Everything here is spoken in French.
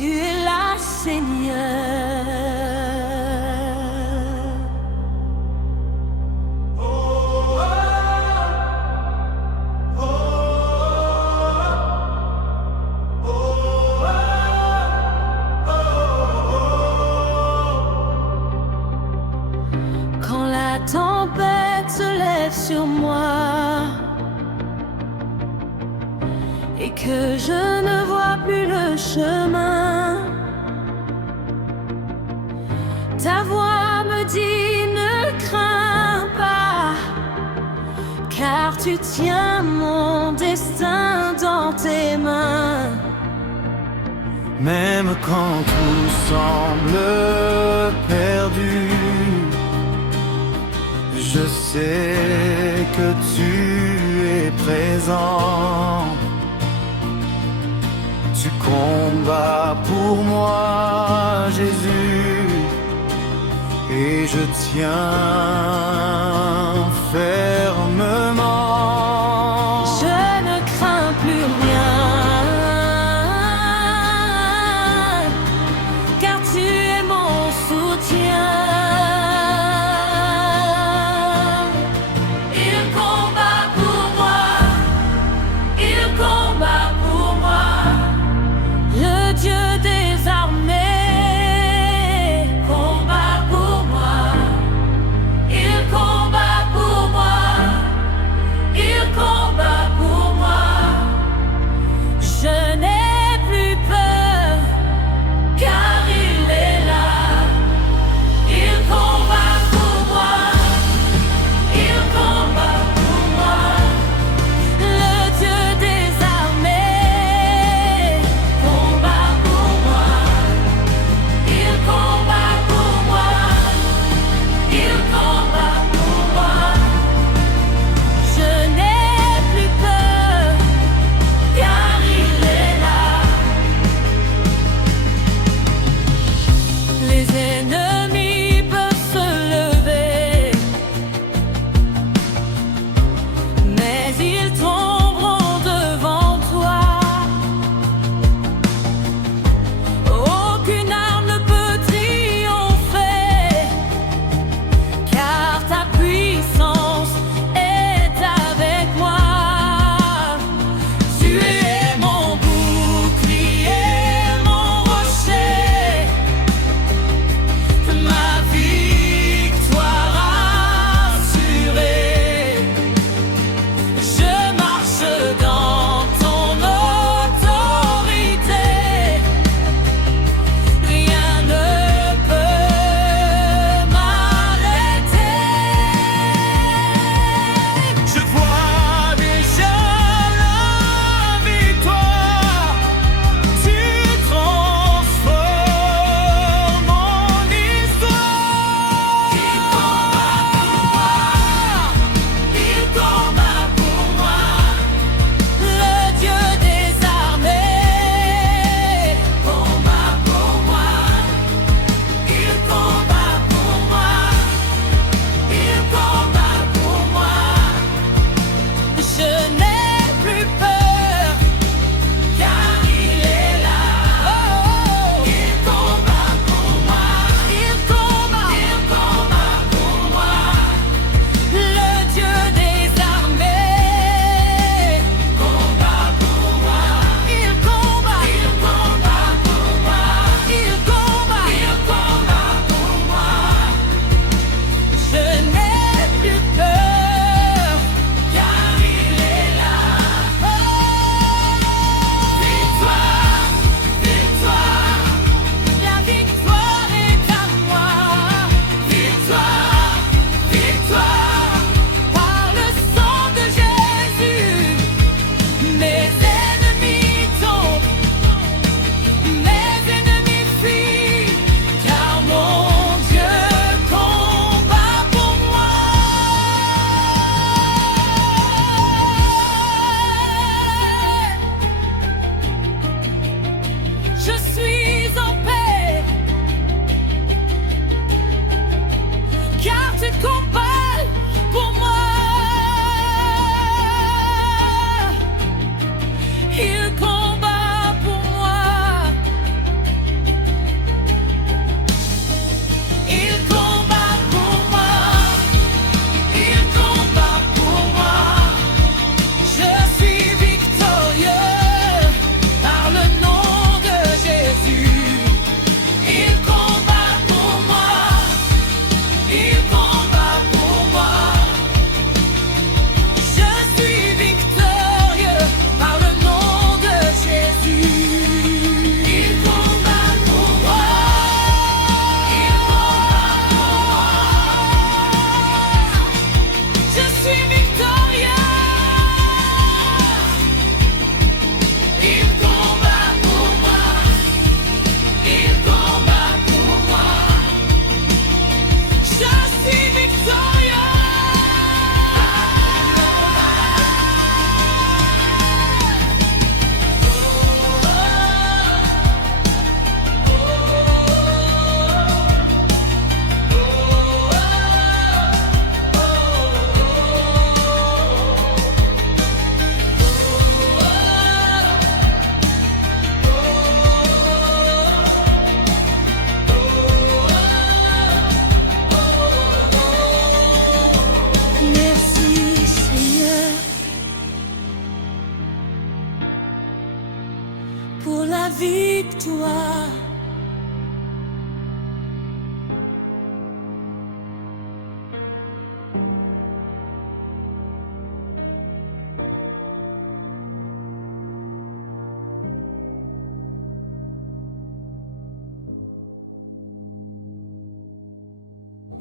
tu es là, Seigneur. Quand la tempête se lève sur moi et que je ne vois plus le chemin, ta voix me dit ne crains pas, car tu tiens mon destin dans tes mains. Même quand tout semble perdu, je sais que tu es présent. Tu combats pour moi, Jésus, et je tiens fermement. Je ne crains plus rien, car tu es mon soutien. Il combat pour moi, il combat pour moi. Le Dieu des armées combat pour moi. Il combat pour moi. victoire.